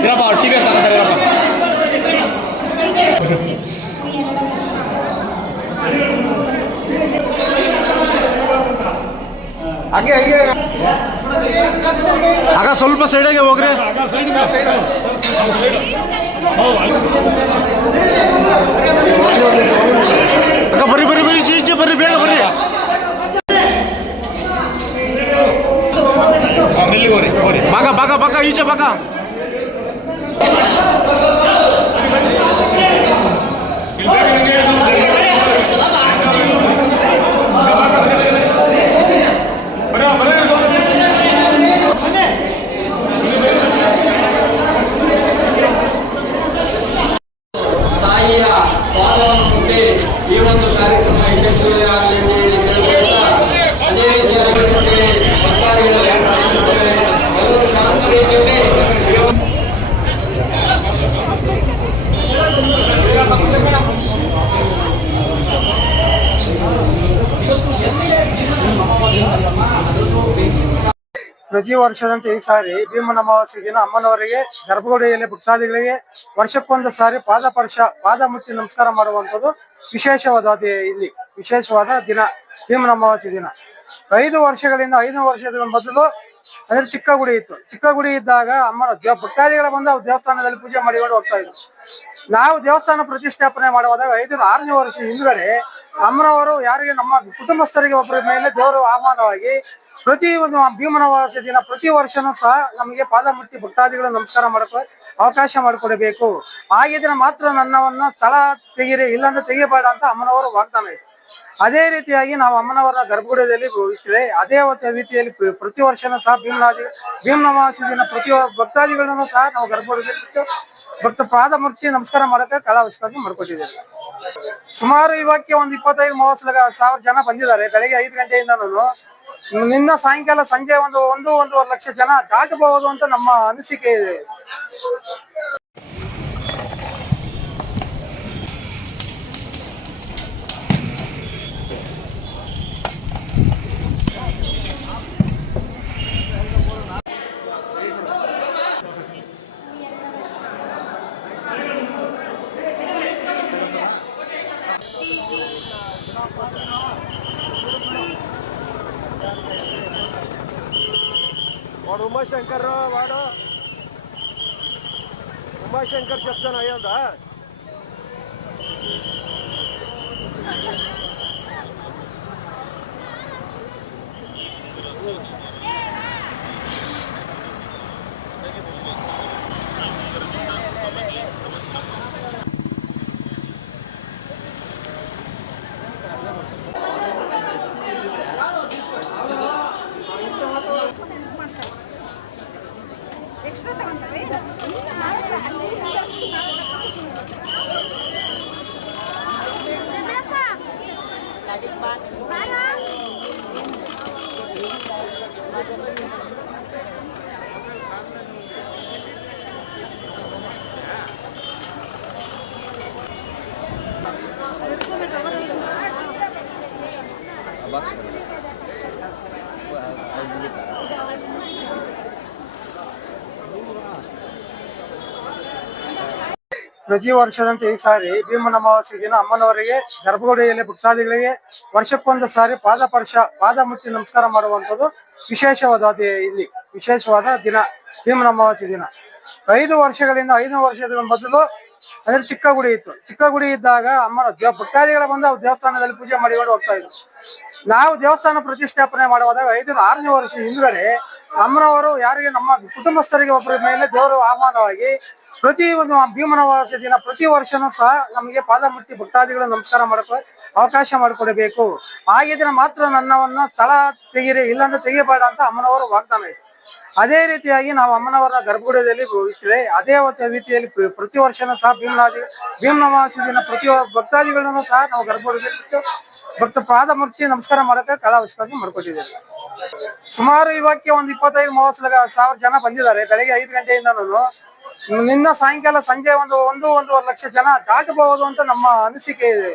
ಇರಪ್ಪ ಟಿವಿ ತಗೋತಾರೆ ಇರಪ್ಪ ಹಂಗೆ ಹಂಗೆ ಆಗ ಸ್ವಲ್ಪ ಸೈಡಿಗೆ ಹೋಗ್ರಿ ಅಕ್ಕ ಬರ್ರಿ ಬರ್ರಿ ಬರ್ರಿ ಈಚೆ ಈಚೆ ಬರ್ರಿ ಬೇಗ ಬರ್ರಿ 右折れバカバカバカゆうちゃんバカ ಪ್ರತಿ ವರ್ಷದಂತೆ ಈ ಸಾರಿ ಭೀಮನ ಅಮಾವಾಸ್ಯ ದಿನ ಅಮ್ಮನವರಿಗೆ, ಗರ್ಭಗುಡಿಯಲ್ಲಿ ಭಕ್ತಾದಿಗಳಿಗೆ ವರ್ಷಕ್ಕೊಂದು ಸಾರಿ ಪಾದ ಪರ್ಶ, ಪಾದ ಮುಟ್ಟಿ ನಮಸ್ಕಾರ ಮಾಡುವಂಥದ್ದು ವಿಶೇಷವಾದ ಇಲ್ಲಿ, ವಿಶೇಷವಾದ ದಿನ ಭೀಮನ ಅಮಾವಾಸ್ಯ ದಿನ. ಐದು ವರ್ಷಗಳಿಂದ ಐದು ವರ್ಷದ ಮೊದಲು ಅಂದ್ರೆ ಚಿಕ್ಕ ಗುಡಿ ಇತ್ತು. ಚಿಕ್ಕ ಗುಡಿ ಇದ್ದಾಗ ಅಮ್ಮನ ದೇವ, ಭಕ್ತಾದಿಗಳ ಬಂದು ದೇವಸ್ಥಾನದಲ್ಲಿ ಪೂಜೆ ಮಾಡಿಕೊಂಡು ಹೋಗ್ತಾ ಇದ್ರು. ನಾವು ದೇವಸ್ಥಾನ ಪ್ರತಿಷ್ಠಾಪನೆ ಮಾಡುವಾಗ ಐದು ಆರನೇ ವರ್ಷ ಹಿಂದ್ಗಡೆ ಅಮ್ಮನವರು ಯಾರಿಗೆ ನಮ್ಮ ಕುಟುಂಬಸ್ಥರಿಗೆ ಒಬ್ಬರ ಮೇಲೆ ದೇವರು ಆಹ್ವಾನವಾಗಿ ಪ್ರತಿ ಒಂದು ಭೀಮನ ಅಮಾವಾಸ್ಯೆ ದಿನ, ಪ್ರತಿ ವರ್ಷನೂ ಸಹ ನಮಗೆ ಪಾದ ಮುಟ್ಟಿ ನಮಸ್ಕಾರ ಮಾಡಕ್ಕೆ ಅವಕಾಶ ಮಾಡಿಕೊಡಬೇಕು. ಆಗಿದ್ರೆ ಮಾತ್ರ ನನ್ನವನ್ನ ಸ್ಥಳ ತೆಗೀರಿ, ಇಲ್ಲಾಂದ್ರೆ ತೆಗಿಬೇಡ ಅಂತ ಅಮ್ಮನವರು ವಾಗ್ದಾನ ಇತ್ತು ಅದೇ ರೀತಿಯಾಗಿ ನಾವು ಅಮ್ಮನವರ ಗರ್ಭಗುಡದಲ್ಲಿ ಇಟ್ಟಿದೆ ಅದೇ ರೀತಿಯಲ್ಲಿ ಪ್ರತಿ ವರ್ಷನೂ ಸಹ ಭೀಮನಾದಿ ಭೀಮನ ಅಮಾವಾಸ್ಯೆ ದಿನ ಪ್ರತಿ ಭಕ್ತಾದಿಗಳನ್ನು ಸಹ ನಾವು ಗರ್ಭಗುಡಿಯಲ್ಲಿ ಬಿಟ್ಟು ಭಕ್ತ ಪಾದ ಮುಟ್ಟಿ ನಮಸ್ಕಾರ ಮಾಡಕ್ಕೆ ಕಲಾವಿಷ್ಕಾರನ ಮಾಡ್ಕೊಟ್ಟಿದ್ದೇವೆ. ಸುಮಾರು ಇವಕ್ಕೆ ಒಂದು ಇಪ್ಪತ್ತೈದು, ಮೂವತ್ತು ಸಾವಿರ ಜನ ಬಂದಿದ್ದಾರೆ. ಬೆಳಗ್ಗೆ ಐದು ಗಂಟೆಯಿಂದನೂ ನಿನ್ನ ಸಾಯಂಕಾಲ ಸಂಜೆ ಒಂದು ಒಂದು ಒಂದೂವರೆ ಲಕ್ಷ ಜನ ದಾಟಬಹುದು ಅಂತ ನಮ್ಮ ಅನಿಸಿಕೆ ಇದೆ. వాడు ఉమాశంకర్ వాడు. ఉమాశంకర్ చెప్తాను అయ్యిందా Abah. Wah, alhamdulillah. ಪ್ರತಿ ವರ್ಷದಂತೆ ಈ ಸಾರಿ ಭೀಮನ ಅಮಾವಾಸ್ಯ ದಿನ ಅಮ್ಮನವರಿಗೆ, ಗರ್ಭಗುಡಿಯಲ್ಲಿ ಭಕ್ತಾದಿಗಳಿಗೆ ವರ್ಷಕ್ಕೊಂದು ಸಾರಿ ಪಾದ ಪರ್ಶ, ಪಾದ ಮುಟ್ಟಿ ನಮಸ್ಕಾರ ಮಾಡುವಂಥದ್ದು ವಿಶೇಷವಾದ ಇಲ್ಲಿ, ವಿಶೇಷವಾದ ದಿನ ಭೀಮನ ಅಮಾವಾಸ್ಯ ದಿನ. ಐದು ವರ್ಷಗಳಿಂದ ಐದು ವರ್ಷದ ಮೊದಲು ಅದ್ರ ಚಿಕ್ಕ ಗುಡಿ ಇತ್ತು. ಚಿಕ್ಕ ಗುಡಿ ಇದ್ದಾಗ ಅಮ್ಮನ ಭಕ್ತಾದಿಗಳ ಬಂದು ದೇವಸ್ಥಾನದಲ್ಲಿ ಪೂಜೆ ಮಾಡಿಕೊಂಡು ಹೋಗ್ತಾ ಇದ್ರು. ನಾವು ದೇವಸ್ಥಾನ ಪ್ರತಿಷ್ಠಾಪನೆ ಮಾಡುವಾಗ ಐದು ಆರನೇ ವರ್ಷ ಹಿಂದ್ಗಡೆ ಅಮ್ಮನವರು ಯಾರಿಗೆ ನಮ್ಮ ಕುಟುಂಬಸ್ಥರಿಗೆ ಒಬ್ಬರ ಮೇಲೆ ದೇವರು ಆಹ್ವಾನವಾಗಿ ಪ್ರತಿ ಒಂದು ಭೀಮನ ಅಮಾವಾಸ್ಯೆ ದಿನ ಪ್ರತಿ ವರ್ಷನೂ ಸಹ ನಮಗೆ ಪಾದ ಮುಟ್ಟಿ ಭಕ್ತಾದಿಗಳು ನಮಸ್ಕಾರ ಮಾಡಕ್ಕೆ ಅವಕಾಶ ಮಾಡಿಕೊಡಬೇಕು. ಆಗಿದ್ರೆ ಮಾತ್ರ ನನ್ನವನ್ನ ಸ್ಥಳ ತೆಗೀರಿ ಇಲ್ಲಾಂದ್ರೆ ತೆಗಿಬೇಡ ಅಂತ ಅಮ್ಮನವರು ವಾಗ್ದಾನ ಇತ್ತು ಅದೇ ರೀತಿಯಾಗಿ ನಾವು ಅಮ್ಮನವರ ಗರ್ಭಗುಡದಲ್ಲಿ ಇಟ್ಟಿದೆ ಅದೇ ರೀತಿಯಲ್ಲಿ ಪ್ರತಿ ವರ್ಷನೂ ಸಹ ಭೀಮನಾದಿ ಭೀಮನ ಅಮಾವಾಸ್ಯೆ ದಿನ ಪ್ರತಿ ಭಕ್ತಾದಿಗಳನ್ನು ಸಹ ನಾವು ಗರ್ಭಗುಡದಲ್ಲಿ ಭಕ್ತ ಪಾದ ಮೂರ್ತಿ ನಮಸ್ಕಾರ ಮಾಡಕ್ಕೆ ಕಲಾವಿಷ್ಕಾರನ ಮಾಡ್ಕೊಟ್ಟಿದ್ದೇವೆ ಸುಮಾರು ಇವಕ್ಕೆ ಒಂದ್ ಇಪ್ಪತ್ತೈದು, ಮೂವತ್ತು ಸಾವಿರ ಜನ ಬಂದಿದ್ದಾರೆ. ಬೆಳಗ್ಗೆ ಐದು ಗಂಟೆಯಿಂದನೂ ನಿನ್ನ ಸಾಯಂಕಾಲ ಸಂಜೆ ಒಂದು ಒಂದು, ಒಂದೂವರೆ ಲಕ್ಷ ಜನ ದಾಟಬಹುದು ಅಂತ ನಮ್ಮ ಅನಿಸಿಕೆ ಇದೆ.